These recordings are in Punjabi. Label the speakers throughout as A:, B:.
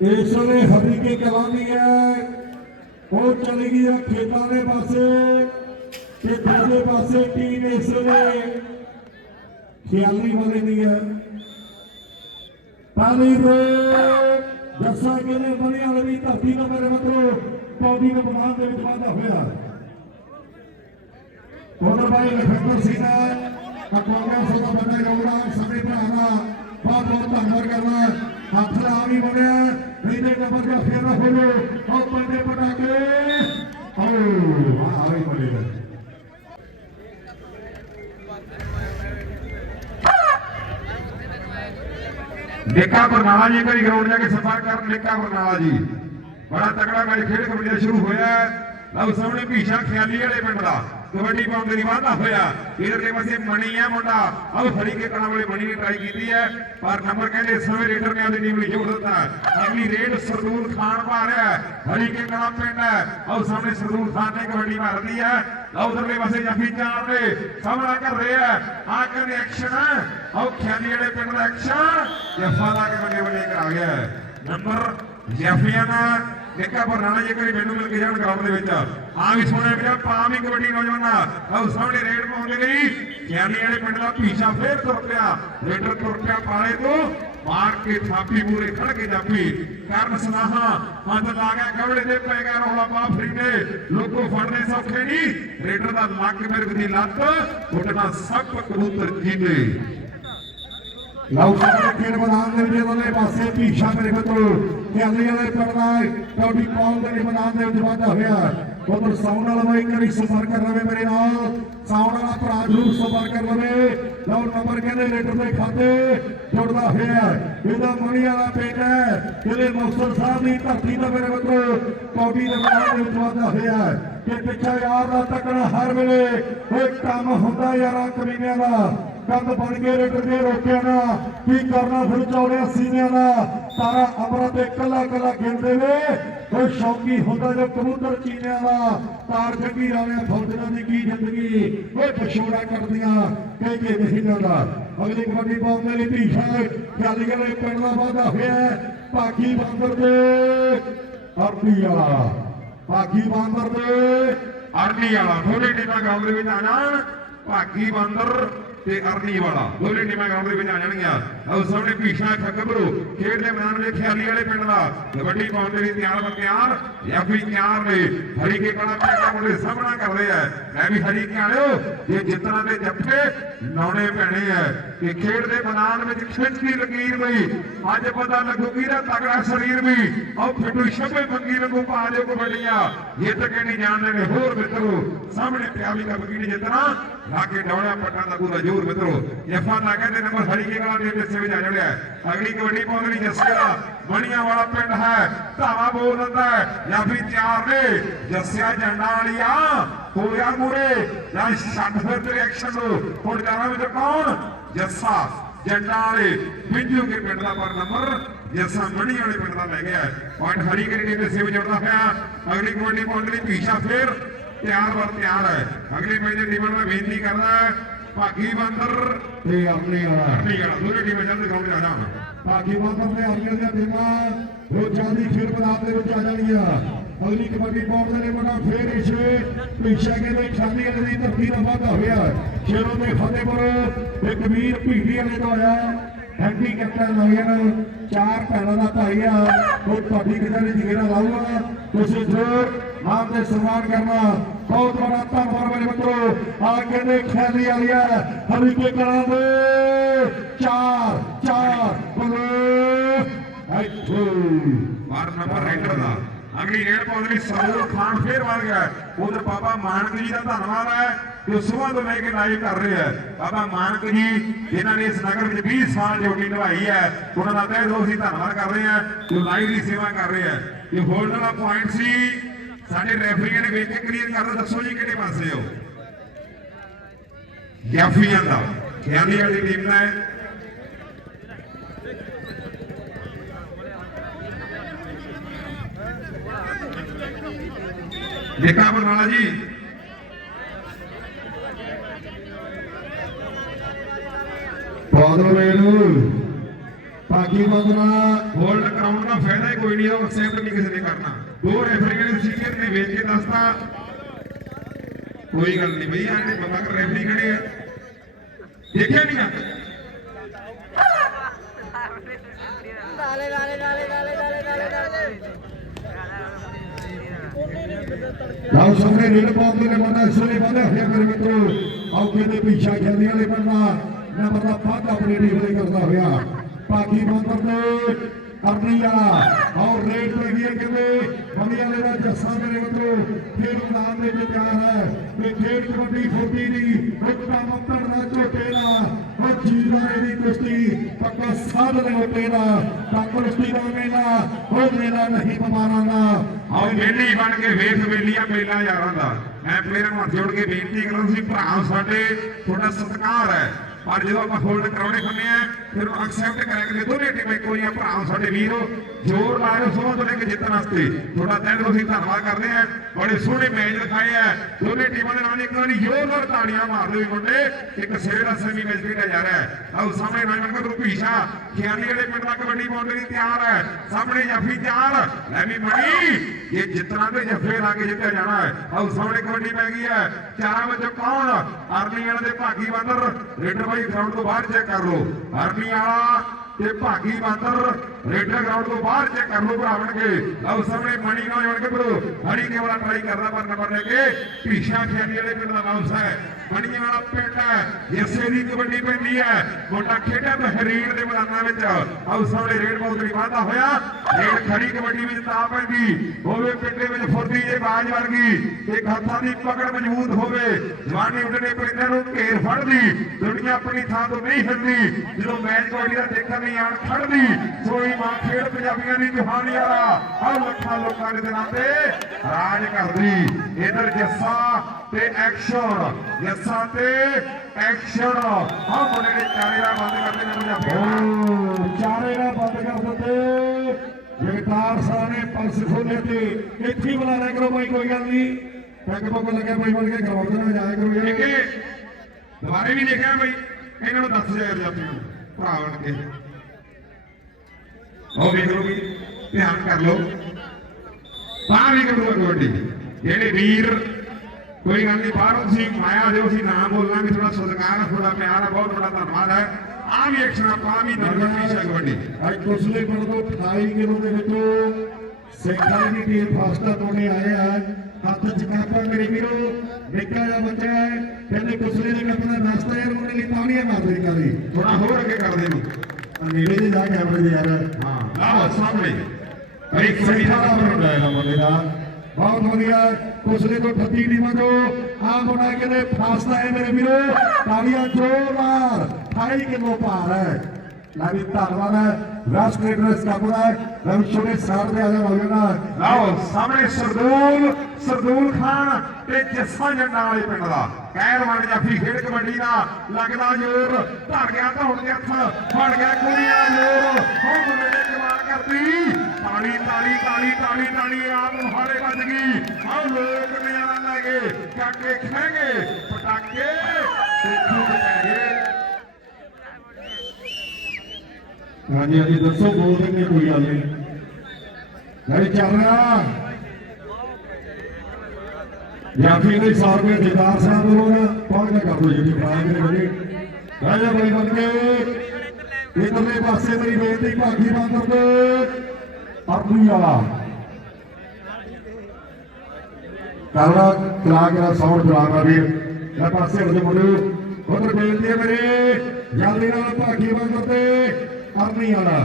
A: ਇਸ ਵੇਲੇ ਹਰੀਕੇ ਕਲਾਂ ਦੀ ਹੈ। ਉਹ ਚਲੀ ਗਈ ਹੈ ਖੇਤਾਂ ਦੇ ਪਾਸੇ ਤੇ ਦੂਜੇ ਪਾਸੇ ਟੀਮ ਇਸ ਵੇਲੇ ਖਿਆਲੀ ਵਾਲੇ ਦੀ ਹੈ। ਪਾਣੀ ਰੋ ਜੱਸਾ ਕਿਨੇ ਬਣੀ ਵਾਲੀ ਧਰਤੀ ਦਾ ਮੇਰੇ ਮਤਲੋ ਪੌਦੀ ਦੇ ਮੈਦਾਨ ਦੇ ਵਿੱਚ ਵਾਧਾ ਹੋਇਆ। ਉਹਨਾਂ ਬਾਈ ਲਖਵਿੰਦਰ ਸਿੰਘ ਦਾ ਅਕਵਾਗਾ ਸਦਾ ਬੰਦਾ ਰੋੜਾ ਸਾਰੇ ਭਰਾਵਾਂ ਬਹੁਤ ਬਹੁਤ ਧੰਨਵਾਦ ਕਰਦਾ। ਹੱਥ ਲਾ ਵੀ ਬਣਿਆ ਨਹੀਂ ਤੇ ਨੰਬਰ ਦਾ ਫੇਰਾ ਹੋਲੋ ਉਹ ਬੰਦੇ ਪਟਾਕੇ। ਓ ਆ ਵੀ ਬਣੇ
B: ਲੇਕਾ ਬਰਨਾਲਾ ਜੀ ਕਰੀ ਗਰਾਊਂਡ ਜਾ ਕੇ ਸੰਪਰਕ ਕਰਨ ਲੇਕਾ ਬਰਨਾਲਾ ਜੀ। ਬੜਾ ਤਕੜਾ ਮੈਚ ਖੇਡ ਕਬੱਡੀ ਸ਼ੁਰੂ ਹੋਇਆ ਲਓ ਸਾਹਮਣੇ ਭੀਸ਼ਾ ਖਿਆਲੀ ਵਾਲੇ ਪਿੰਡ ਦਾ। ਕਬੱਡੀ ਪਾਉਣ ਦੇ ਵਾਧਾ ਹੋਇਆ। ਇਧਰਲੇ ਪਾਸੇ ਮਣੀ ਹੈ ਮੁੰਡਾ। ਆਹ ਫੜੀ ਕੇ ਕਣਾ ਵਾਲੇ ਮਣੀ ਨੇ ਟਰਾਈ ਕੀਤੀ ਹੈ। ਪਰ ਨੰਬਰ ਕਹਿੰਦੇ ਇਸ ਰੇਡਰ ਨੇ ਆਪਣੀ ਟੀਮ ਲਈ ਜੋੜ ਦਿੱਤਾ। ਅਗਲੀ ਰੇਡ ਸਰਦੂਲ ਖਾਨ ਪਾ ਰਿਹਾ ਫੜੀ ਕੇ ਕਣਾ ਪਿੰਡ ਹੈ। ਆਹ ਸਾਹਮਣੇ ਸਰਦੂਲ ਖਾਨ ਨੇ ਕਬੱਡੀ ਮਾਰਦੀ ਹੈ। ਲਓ ਉਧਰਲੇ ਪਾਸੇ ਜੱਫੀ ਚਾਰ ਨੇ ਸਾਹਮਣਾ ਕਰ ਰਿਹਾ ਹੈ। ਆਹ ਕਹਿੰਦੇ ਐਕਸ਼ਨ ਹੈ। ਆਹ ਖਿਆਲੀ ਵਾਲੇ ਪਿੰਡ ਦਾ ਐਕਸ਼ਨ ਜੱਫਾ ਲਾ ਕੇ ਬੰਦੇ ਬੰਦੇ ਕਰਾ ਗਿਆ ਨੰਬਰ ਜੈਫੀਆਂ ਦਾ ਦੇਖਾ ਬਰਨਾਲਾ ਜੇ ਕਰੀ ਮੈਨੂੰ ਮਿਲ ਕੇ ਜਾਣ ਗਰਾਊਂਡ ਦੇ ਵਿੱਚ। ਆ ਵੀ ਸੋਹਣਾ ਵੀਰਾ ਪਾਵੀ ਕਬੱਡੀ ਨੌਜਵਾਨਾਂ ਆਹ ਸਾਹਮਣੇ ਰੇਡ ਪਾਉਂਦੇ ਗਈ ਗਿਆਨੀ ਵਾਲੇ ਪਿੰਡ ਦਾ ਪੀਛਾ ਫੇਰ ਤੁਰ ਪਿਆ। ਰੇਡਰ ਤੁਰ ਪਿਆ ਪਾਲੇ ਤੋਂ। ਮਾਰ ਕੇ ਥਾਪੀ ਮੂਰੇ ਖੜ ਕੇ ਜਾਪੀ। ਕਰਨ ਸਨਾਹਾ, ਹੱਥ ਲਾ ਗਿਆ ਕਬੜੇ ਦੇ ਪੈ ਗਿਆ ਰੌਲਾ ਪਾ ਫਰੀ ਨੇ ਲੋਕੋ ਫੜਨੇ ਸੌਖੇ ਨਹੀਂ। ਰੇਡਰ ਦਾ ਲੱਕ ਮਿਰਗ ਦੀ ਲੱਤ ਉੱਡਣਾ ਸਭ ਕਬੂਤਰ ਜੀਤੇ।
A: ਲਓ ਸਾਰੇ ਖੇਡ ਮੈਦਾਨ ਦੇ ਵਿੱਚ ਉਹਦੇ ਪਾਸੇ ਭੀਸ਼ਾ ਮੇਰੇ ਮਿੱਤਰੋ ਖਿਆਲੀ ਵਾਲੇ ਪਿੰਡ ਦਾ ਕਬੱਡੀ ਦੇ ਮੈਦਾਨ ਦੇ ਵਿੱਚ ਵਾਧਾ ਹੋਇਆ। ਉਧਰ ਸਾਊਂਡ ਵਾਲਾ ਬਾਈ ਕਰੀ ਸੰਪਰਕ ਕਰ ਲਵੇ ਮੇਰੇ ਨਾਲ। ਸਾਊਂਡ ਵਾਲਾ ਭਰਾ ਜਰੂਰ ਸੰਪਰਕ ਕਰ ਲਵੇ। ਲਓ ਨੰਬਰ ਕਹਿੰਦੇ ਲੀਡਰ ਦੇ ਖਾਤੇ ਜੁੜਦਾ ਹੋਇਆ ਇਹਦਾ ਮਣੀ ਵਾਲਾ ਪਿੰਡ ਹੈ। ਜਿਹੜੇ ਮੁਕਤਸਰ ਸਾਹਿਬ ਦੀ ਧਰਤੀ ਦਾ ਮੇਰੇ ਮਿੱਤਰੋ ਕਬੱਡੀ ਦੇ ਮੈਦਾਨ ਦੇ ਵਿੱਚ ਵਾਧਾ ਹੋਇਆ ਕਿ ਪਿੱਛਾ ਯਾਰ ਦਾ ਤੱਕਣਾ ਹਰ ਵੇਲੇ ਉਹ ਕੰਮ ਹੁੰਦਾ ਯਾਰਾਂ ਕਮੀਨਿਆਂ ਦਾ। ਕੰਦ ਬਣ ਕੇ ਰੇਡਰ ਦੇ ਰੋਕਿਆ ਨਾ। ਕੀ ਕਰਨਾ ਫਿਰ ਚੌੜੇ ਸੀਨਿਆਂ ਦਾ ਤਾਰਾ ਅਮਰਾ ਤੇ ਕੱਲਾ ਕੱਲਾ ਗਿਣਦੇ ਵੇ ਉਹ ਸ਼ੌਕੀ ਹੁੰਦਾ ਜੋ ਕਬੂਤਰ ਚੀਨਿਆਂ ਦਾ ਤਾਰ ਜੱਗੀ ਰਾਣਿਆਂ ਫੌਜਾਂ ਦੀ ਕੀ ਜ਼ਿੰਦਗੀ? ਉਹ ਪਛੋੜਾ ਕੱਟਦੀਆਂ ਕਈ ਕੇ ਮਹੀਨਿਆਂ ਦਾ। ਅਗਲੀ ਕਬੱਡੀ ਪਾਉਣ ਦੇ ਲਈ ਭੀਸ਼ਾ ਗੱਲ ਗਲੇ ਪਿੰਡ ਦਾ ਵਾਧਾ ਹੋਇਆ ਹੈ। ਭਾਗੀ ਬਾਂਦਰ ਦੇ ਅਰਨੀ ਵਾਲਾ। ਭਾਗੀ ਬਾਂਦਰ ਦੇ
B: ਅਰਨੀ ਵਾਲਾ। ਦੋਨੇ ਟੀਮਾਂ ਗਰਾਊਂਡ ਦੇ ਵਿੱਚ ਆ ਜਾਣ ਭਾਗੀ ਬਾਂਦਰ ਤੇ ਅਰਨੀ ਵਾਲਾ। ਦੋਨੇ ਟੀਮਾਂ ਗਰਾਊਂਡ ਦੇ ਵਿੱਚ ਆ ਜਾਣਗੀਆਂ। ਆਹ ਸਾਹਮਣੇ ਭੀਸ਼ਾ ਠੱਗਬਰੂ ਖੇਡ ਦੇ ਮੈਦਾਨ ਵਿੱਚ ਖਿਆਲੀ ਵਾਲੇ ਪਿੰਡ ਦਾ। ਕਬੱਡੀ ਪਾਉਣ ਦੇ ਲਈ ਤਿਆਰ ਬਰ ਜਾਂ ਵੀ ਤਿਆਰ ਨੇ, ਹਰੀ ਕੇ ਕਣਾ ਪਿੰਡ ਮੁੰਡੇ ਸਾਹਮਣਾ ਕਰਦੇ ਆ। ਮੈਂ ਵੀ ਹਰੀ ਕੇ ਆਲਿਓ ਜੇ ਜਿੱਤਣਾ ਦੇ ਜੱਫੇ ਲਾਉਣੇ ਪੈਣੇ ਆ। ਕਿ ਖੇਡ ਦੇ ਮੈਦਾਨ ਵਿੱਚ ਖਿੱਚਦੀ ਲਕੀਰ ਵੀ ਅੱਜ ਪਤਾ ਲੱਗੂਗੀ ਨਾ ਤਗੜਾ ਸਰੀਰ ਵੀ। ਆਹ ਫਿੱਟੂ ਸ਼ਬੇ ਬੰਗੀ ਵਾਂਗੂ ਪਾ ਦਿਓ ਕਬੱਡੀਆਂ। ਜਿੱਤ ਤਾਂ ਨਹੀਂ ਜਾਣਦੇ ਨੇ ਹੋਰ ਮਿੱਤਰੋ, ਸਾਹਮਣੇ ਪਿਆਲੀ ਦਾ ਬਗੀ ਜਿੱਤਣਾ। ਲਾ ਕੇ ਡੌਲਿਆ ਪੱਟਾਂ ਦਾ ਪੂਰਾ ਜ਼ੋਰ ਮਿੱਤਰੋ। ਜਫਾ ਲਾ ਕੇ ਤੇ ਨੰਬਰ ਹਰੀ ਕੇ ਗਾਲਾਂ ਦੇ ਹਿੱਸੇ ਵਿੱਚ ਆ ਜੜਿਆ ਅਗਲੀ ਕਬੱਡੀ ਪਾਉਣ ਲਈ ਜੱਸੇ ਦਾ ਬਣੀਆਂ ਵਾਲਾ ਪਿੰਡ ਹੈ। ਧਾਵਾ ਬੋਲ ਹੋਇਆ ਮੂਰੇ। ਜਾਂ ਛੱਡ ਫਿਰ ਤੇ ਐਕਸ਼ਨ ਨੂੰ। ਹੁਣ ਜਾਣਾ ਵਿੱਚ ਕੌਣ? ਜੱਸਾ। ਜੰਡਾਂ ਵਾਲੇ। ਬਿੰਜੂ ਕੇ ਪਿੰਡ ਦਾ ਪਰ ਨੰਬਰ। ਜੱਸਾ ਮਣੀ ਵਾਲੇ ਪਿੰਡ ਦਾ ਲੈ ਗਿਆ ਪੁਆਇੰਟ ਹਰੀ ਕੇ ਦੇ ਹਿੱਸੇ ਵਿੱਚ ਜੁੜਦਾ ਅਗਲੀ ਕਬੱਡੀ ਪਾਉਂਦੇ ਲਈ ਭੀਸ਼ਾ ਫੇਰ। ਤਿਆਰ ਵਰ ਤਿਆਰ ਹੈ। ਅਗਲੀ ਮੈਚ ਦੇ ਟੀਮਾਂ ਨੂੰ ਬੇਨਤੀ ਕਰਦਾ ਭਾਗੀ ਬੰਦਰ।
A: ਤੇ ਅਰਨੀ ਵਾਲਾ।
B: ਠੀਕ ਹੈ ਦੋਨੇ ਟੀਮਾਂ ਜਲਦੀ ਗਰਾਊਂਡ ਆ ਜਾਣ
A: ਬਾਕੀ ਬਾਦਰ ਦੇ ਅਰਨੀਆਂ ਦੀਆਂ ਟੀਮਾਂ ਉਹ ਜਲਦੀ ਖੇਡ ਮੈਦਾਨ ਦੇ ਵਿੱਚ ਆ ਜਾਣਗੀਆਂ। ਅਗਲੀ ਕਬੱਡੀ ਪਾਉਣ ਦੇ ਮੁੰਡਾ ਫੇਰ ਇਸੇ ਪਿੱਛੇ ਕਹਿੰਦੇ ਖਾਲੀ ਵਾਲੇ ਦੀ ਧਰਤੀ ਦਾ ਵਾਧਾ ਹੋਇਆ। ਸ਼ੇਰੋਂ ਦੇ ਫਤਿਹਪੁਰ ਇੱਕ ਵੀਰ ਭੀੜੀ ਵਾਲੇ ਤੋਂ ਆਇਆ। ਹੈਂਡੀ ਕੈਪਟਨ ਲੋਗਨ ਚਾਰ ਭੈਣਾਂ ਦਾ ਭਾਈ ਆ। ਉਹ ਤੁਹਾਡੀ ਕਿਦਾਂ ਦੀ ਜਿਗਰਾ ਲਾਊਗਾ। ਤੁਸੀਂ ਜ਼ਰੂਰ ਮਾਂ ਦੇ ਸਨਮਾਨ ਕਰਨਾ। ਬਹੁਤ ਬੜਾ ਧੰਨਵਾਦ ਮੇਰੇ ਮਿੱਤਰੋ। ਆ ਕਹਿੰਦੇ ਖੈਲੀ ਵਾਲੀਆ ਹਰੀ ਕਰਾਂ ਦੇ ਚਾਰ ਚਾਰ, ਬੋਲੇ। ਇੱਥੇ।
B: ਵਾਰ ਨੰਬਰ ਰੈਂਡਰ ਦਾ। ਅਗਲੀ ਰੇਡ ਪਾਉਣ ਲਈ ਸਰੂਰ ਖਾਨ ਫੇਰ ਮਾਰ ਗਿਆ। ਉਧਰ ਬਾਬਾ ਮਾਨਕ ਜੀ ਦਾ ਧੰਨਵਾਦ ਹੈ ਕਿ ਸੁਬਾਹ ਤੋਂ ਲੈ ਕੇ ਲਾਈਵ ਕਰ ਰਹੇ ਹੈ। ਬਾਬਾ ਮਾਨਕ ਜੀ, ਜਿਨ੍ਹਾਂ ਨੇ ਇਸ ਨਗਰ ਵਿੱਚ 20 ਸਾਲ ਡਿਊਟੀ ਨਿਭਾਈ ਹੈ, ਉਹਨਾਂ ਦਾ ਤਹਿ ਦਿਲੋਂ ਅਸੀਂ ਧੰਨਵਾਦ ਕਰ ਰਹੇ ਹਾਂ ਜੋ ਲਾਈਵ ਦੀ ਸੇਵਾ ਕਰ ਰਹੇ ਹੈ। ਇਹ ਹੋਲਡ ਵਾਲਾ ਪੁਆਇੰਟ ਸੀ ਸਾਡੇ ਰੈਫਰੀਆਂ ਨੇ ਵੇਖ ਕੇ ਕਲੀਅਰ ਕਰ ਦੱਸੋ ਜੀ ਕਿਹੜੇ ਪਾਸੇ ਹੋ? ਯਾਫੀਆਂ ਦਾ। ਖਿਆਲੀ ਵਾਲੀ ਟੀਮ ਦਾ ਹੈ। ਦੇਖਾ ਬਰਨਾਲਾ ਜੀ।
A: ਵੇਲੂ ਭਾਗੀ ਭਾਗੀ ਬੰਦਨਾ
B: ਹੋਲਡ ਕਰਾਉਣ ਦਾ ਫਾਇਦਾ ਹੀ ਕੋਈ ਨਹੀਂ ਉਹ ਐਕਸੈਪਟ ਨਹੀਂ ਕਿਸੇ ਨੇ ਕਰਨਾ। ਦੋ ਰੈਫਰੀ ਨੇ ਸੀਨੀਅਰ ਵੇਚ ਕੇ ਦੱਸਤਾ। ਕੋਈ ਗੱਲ ਨਹੀਂ ਬਈ ਆਹ ਜਿਹੜੇ ਮਗਰ ਰੈਫਰੀ ਖੜੇ ਆ। ਦੇਖਿਆ ਨਹੀਂ ਆ?
A: ਲਓ ਸਾਹਮਣੇ ਰੇਡ ਪਾਉਂਦੇ ਨੇ ਬੰਦਾ, ਇਸ ਵੇਲੇ ਬੰਦਾ ਹੋਇਆ ਮੇਰੇ ਮਿੱਤਰੋ। ਆਓ ਕਹਿੰਦੇ ਪਿੱਛਾ ਖੇਲਦੀ ਵਾਲੇ ਬੰਦਾ, ਨੰਬਰ ਦਾ ਫਾਦ ਆਪਣੇ ਟੀਮ ਕਰਦਾ ਹੋਇਆ। ਭਾਗੀ ਬੰਦਰ ਦੇ ਅਰਨੀ ਔਰ ਰੇਡ ਤੇ ਵੀ ਕਹਿੰਦੇ ਬੰਦੀ ਵਾਲੇ ਦਾ ਜੱਸਾ ਮੇਰੇ ਮਿੱਤਰੋ ਖੇਡ ਮੈਦਾਨ ਦੇ ਵਿੱਚ ਤਿਆਰ ਹੈ। ਤੇ ਖੇਡ ਕਬੱਡੀ ਫੁੱਟੀ ਦੀ ਉੱਚਾ ਮੁੱਕੜ ਦਾ ਝੋਟੇ ਦਾ, ਉਹ ਜੀਵਾਰੇ ਦੀ ਕੁਸ਼ਤੀ, ਪੱਕਾ ਸਾਧ ਦੇ ਉੱਤੇ ਦਾ। ਤਾਂ ਕੁਸ਼ਤੀ ਦਾ ਮੇਲਾ, ਉਹ ਮੇਲਾ ਨਹੀਂ ਬਮਾਰਾਂ ਦਾ।
B: ਆਓ ਵੇਲੀ ਬਣ ਕੇ ਵੇਖ ਵੇਲੀਆਂ ਮੇਲਾ ਯਾਰਾਂ ਦਾ। ਮੈਂ ਪਲੇਅਰਾਂ ਨੂੰ ਹੱਥ ਜੋੜ ਕੇ ਬੇਨਤੀ ਕਰਾਂ ਸੀ ਭਰਾ ਸਾਡੇ, ਤੁਹਾਡਾ ਸਤਿਕਾਰ ਹੈ। ਔਰ ਜਦੋਂ ਆਪਾਂ ਹੋਲਡ ਕਰਾਉਣੇ ਹੁੰਦੇ ਆ, ਫਿਰ ਉਹ ਐਕਸੈਪਟ ਕਰਿਆ ਕਿ ਦੋਨੇ ਟੀਮਾਂ ਇੱਕੋ ਆ, ਭਰਾ ਸਾਡੇ ਵੀਰੋ। ਜ਼ੋਰ ਲਾਇਓ ਸੋਹ ਤੋਂ ਲੈ ਕੇ ਜਿੱਤਣ ਵਾਸਤੇ। ਤੁਹਾਡਾ ਤਹਿ ਦਿਲੋਂ ਅਸੀਂ ਧੰਨਵਾਦ ਕਰਦੇ ਆ ਬੜੇ ਸੋਹਣੇ ਮੈਚ ਦਿਖਾਏ ਆ। ਦੋਨੇ ਟੀਮਾਂ ਦੇ ਨਾਲ ਇੱਕ ਵਾਰੀ ਜ਼ੋਰ ਨਾਲ ਤਾੜੀਆਂ ਮਾਰ ਦਿਓ ਮੁੰਡੇ। ਇੱਕ ਸਿਰੇ ਦਾ ਸੈਮੀ ਮੈਚ ਖੇਡਿਆ ਜਾ ਰਿਹਾ ਹੈ। ਆਓ ਸਾਹਮਣੇ ਰਾਜਮੰਗਾ ਤੋਂ ਖਿਆਲੀ ਵਾਲੇ ਪਿੰਡ ਦਾ ਕਬੱਡੀ ਪਾਉਣ ਤਿਆਰ ਹੈ। ਸਾਹਮਣੇ ਜਾਫੀ ਤਿਆਰ। ਲੈ ਵੀ ਮਣੀ ਇਹ ਜਿੱਤਣਾ ਤੇ ਜੱਫੇ ਲਾ ਕੇ ਜਿੱਤਿਆ ਜਾਣਾ ਹੈ। ਆਓ ਸਾਹਮਣੇ ਕਬੱਡੀ ਪੈ ਗਈ ਹੈ। ਚਾਰਾਂ ਵਿੱਚ ਕੌਣ? ਅਰਨੀ ਵਾਲੇ ਦੇ ਭਾਗੀ ਬਾਂਦਰ। ਰੇਡਰ ਬਾਈ ਗਰਾਊਂਡ ਤੋਂ ਬਾਹਰ ਚੈੱਕ ਕਰ ਲਓ। ਅਰਨੀ ਵਾਲਾ ਤੇ ਭਾਗੀ ਬਾਂਦਰ ਰੇਡਰ ਗਰਾਊਂਡ ਤੋਂ ਬਾਹਰ ਜੇ ਕਰ ਲਓ ਭਰਾ ਬਣ ਕੇ ਆਓ ਸਾਹਮਣੇ ਮਣੀ ਨਾਲ ਜਣ ਕੇ ਬਰੋ, ਹਰੀ ਕੇ ਵਾਲਾ ਟਰਾਈ ਕਰਦਾ ਪਰ ਨੰਬਰ ਲੈ ਕੇ, ਭੀਸ਼ਾ ਖਿਆਲੀ ਵਾਲੇ ਪਿੰਡ ਦਾ ਨਾਮ ਹੈ। ਮਣੀ ਵਾਲਾ ਪਿੰਡ ਹੈ। ਇਸੇ ਦੀ ਕਬੱਡੀ ਪੈਂਦੀ ਹੈ। ਮੁੰਡਾ ਖੇਡਿਆ ਬਹਿਰੀਨ ਦੇ ਮੈਦਾਨਾਂ ਵਿੱਚ। ਆਓ ਸਾਹਮਣੇ ਰੇਡ ਬਹੁਤ ਵਾਧਾ ਹੋਇਆ। ਰੇਡ ਖੜੀ ਕਬੱਡੀ ਵਿੱਚ ਤਾਂ ਪੈਂਦੀ। ਹੋਵੇ ਪਿੰਡੇ ਵਿੱਚ ਫੁਰਤੀ ਜੇ ਬਾਜ ਵਰਗੀ ਇੱਕ ਹੱਥਾਂ ਦੀ ਪਕੜ ਮਜ਼ਬੂਤ ਹੋਵੇ। ਜਵਾਨੀ ਉੱਡਣੇ ਪਿੰਡਾਂ ਨੂੰ ਘੇਰ ਫੜਦੀ। ਦੁਨੀਆ ਆਪਣੀ ਥਾਂ ਤੋਂ ਨਹੀਂ ਹਿਲਦੀ। ਜਦੋਂ ਮੈਚ ਕਬੱਡੀ ਦਾ ਦੇਖਣ ਨਹੀਂ ਆਣ ਖੜਦੀ। ਸੋਈ ਮਾਂ ਖੇਡ ਪੰਜਾਬੀਆਂ ਦੀ ਜਹਾਨੀ ਵਾਲਾ। ਹਰ ਲੱਖਾਂ ਲੋਕਾਂ ਦੇ ਦਿਲਾਂ ਤੇ ਰਾਜ ਕਰਦੀ। ਇਧਰ ਜੱਸਾ ਤੇ ਐਕਸ਼ਨ ਜੱਸਾ ਤੇ ਐਕਸ਼ਨ ਆਹ ਮੁੰਡੇ ਨੇ ਚਾਰੇ ਦਾ ਬੰਦ ਕਰਦੇ ਨੇ
A: ਓ ਚਾਰੇ ਦਾ ਬੰਦ ਕਰ ਦਿੱਤੇ। ਜਗਤਾਰ ਸਾਹਿਬ ਨੇ ਪਲਸ ਖੋਲੇ ਤੇ। ਇੱਥੇ ਬੁਲਾ ਲਿਆ ਕਰੋ ਬਾਈ ਕੋਈ ਗੱਲ ਨਹੀਂ। ਪੈਗ ਪੱਗ ਲੱਗਿਆ ਬਾਈ ਬਣ ਕੇ ਗਰਾਊਂਡ ਨਾਲ ਜਾਇਆ ਕਰੋ ਯਾਰ
B: ਦੇਖੇ ਦੁਬਾਰੇ ਵੀ ਦੇਖਿਆ ਬਈ। ਇਹਨਾਂ ਨੂੰ ਦੱਸ ਜਾ ਪੰਜਾਬੀ ਨੂੰ। ਭਰਾ ਬਣ ਕੇ। ਉਹ ਵੇਖ ਲਓ ਵੀ ਧਿਆਨ ਕਰ ਲਓ। ਬਾਹਰ ਵੀ ਕਰੂਗਾ ਕਬੱਡੀ ਜਿਹੜੇ ਵੀਰ ਕੋਈ ਗੱਲ ਨਹੀਂ ਬਾਹਰੋਂ ਤੁਸੀਂ ਮਾਇਆ ਦਿਓ ਅਸੀਂ ਨਾਮ ਬੋਲਾਂਗੇ ਥੋੜਾ ਸਤਿਕਾਰ ਥੋੜਾ ਪਿਆਰ ਬਹੁਤ ਬੜਾ ਧੰਨਵਾਦ ਹੈ। ਆ ਵੀ ਐਕਸ਼ਨ ਆਪਾਂ ਵੀ ਨੰਬਰ ਨਹੀਂ ਹੈ ਕਬੱਡੀ
A: ਅੱਜ ਕੁਸਲੇ ਪਿੰਡ ਤੋਂ 28 ਕਿਲੋ ਦੇ ਵਿੱਚੋਂ ਸੇਖਾਂ ਦੀ ਟੀਮ ਫਾਸਟਾ ਤੋੜੇ ਆਏ ਆ। ਹੱਥ ਚ ਕਾਪਾ ਮੇਰੇ ਵੀਰੋ ਨਿੱਕਾ ਜਿਹਾ ਬੱਚਾ ਹੈ ਕਹਿੰਦੇ ਕੁਸਲੇ ਦੇ ਕੱਪ ਦਾ ਰਸਤਾ ਯਾਰ ਉਹਨੇ ਲਈ ਤਾਲੀਆਂ ਮਾਰਦੇ ਕਰੀ
B: ਥੋੜਾ ਹੋਰ ਅੱਗੇ ਕਰਦੇ ਨੂੰ
A: ਨੇੜੇ ਦੇ ਜਾ ਕੈਮਰੇ ਦੇ ਯਾਰ।
B: ਹਾਂ ਆਓ ਸਾਹਮਣੇ। ਇੱਕ
A: ਦਾ
B: ਸਹੀ
A: ਮੁੰਡਾ ਹੈ ਨਾ ਮੁੰਡੇ ਦਾ ਬਹੁਤ ਵਧੀਆ ਕੁਸਲੇ ਤੋਂ 38 ਟੀਮਾਂ ਤੋਂ ਆ ਮੁੰਡਾ ਕਹਿੰਦੇ ਫਾਸਟਾ ਹੈ ਮੇਰੇ ਵੀਰੋ। ਤਾਲੀਆਂ ਜ਼ੋਰਦਾਰ। 28 ਕਿਲੋ ਭਾਰ ਹੈ। ਲਾਵੀ ਧੰਨਵਾਦ ਹੈ। ਰਾਸ਼ਟਰੀ ਡਰੈਸ ਕਾਪੜਾ ਹੈ। ਰਵੀ ਛੋਟੇ ਸਾਰ ਦੇ ਆਜਾ
B: ਸਾਹਮਣੇ ਸਰਦੂਲ ਸਰਦੂਲ ਖਾਨ ਤੇ ਜੱਸਾ ਜੰਡਾ ਵਾਲੇ ਪਿੰਡ ਦਾ। ਕਹਿਰ ਬਣ ਜਾਫੀ ਖੇਡ ਕਬੱਡੀ ਦਾ ਲੱਗਦਾ ਜ਼ੋਰ। ਧੜ ਗਿਆ ਧੌਣ ਦੇ ਹੱਥ ਫੜ ਗਿਆ ਕੁੜੀਆਂ ਜ਼ੋਰ। ਹੋ ਮੁੰਡੇ ਜਵਾਨ ਕਰਦੀ ਤਾਲੀ ਤਾਲੀ ਤਾਲੀ ਤਾਲੀ ਤਾਲੀ, ਆਪ ਨੂੰ ਹਾਰੇ ਵੱਜ ਗਈ। ਆਹ ਲੋਕ ਨਜ਼ਾਰਾ ਲੈ ਗਏ ਕਾਕੇ ਖਹਿ ਪਟਾਕੇ ਸੇਖੂ ਤੇ ਪੈ ਗਏ
A: ਹਾਂਜੀ ਹਾਂਜੀ, ਦੱਸੋ, ਬੋਲ ਦਿੰਦੇ ਕੋਈ ਗੱਲ ਨਹੀਂ। ਨਹੀਂ ਚੱਲ ਰਿਹਾ। ਜਾਂ ਫਿਰ ਦੇ ਸਾਰ ਦੇ ਜਦਾਰ ਸਾਹਿਬ ਵੱਲੋਂ ਨਾ ਪਹੁੰਚ ਕਰ ਦੋ ਜੀ ਫਰਾਇ ਮੇਰੇ ਬਣੇ ਰਾਜਾ ਬਾਈ ਬਣ ਕੇ ਇਧਰਲੇ ਪਾਸੇ ਮੇਰੀ ਬੇਨਤੀ, ਭਾਗੀ ਬਾਂਦਰ ਦੇ ਅਰਦੂ ਵਾਲਾ। ਕਰਨਾ ਕਲਾ ਕਰਾ ਸਾਊਂਡ ਚਲਾਣਾ ਵੀਰ। ਇਹ ਪਾਸੇ ਹਟਦੇ ਮੁੰਡੇ ਉਧਰ ਬੇਨਤੀ ਹੈ ਮੇਰੇ ਜਲਦੀ ਨਾਲ ਭਾਗੀ ਬਾਂਦਰ ਤੇ ਅਰਨੀ ਵਾਲਾ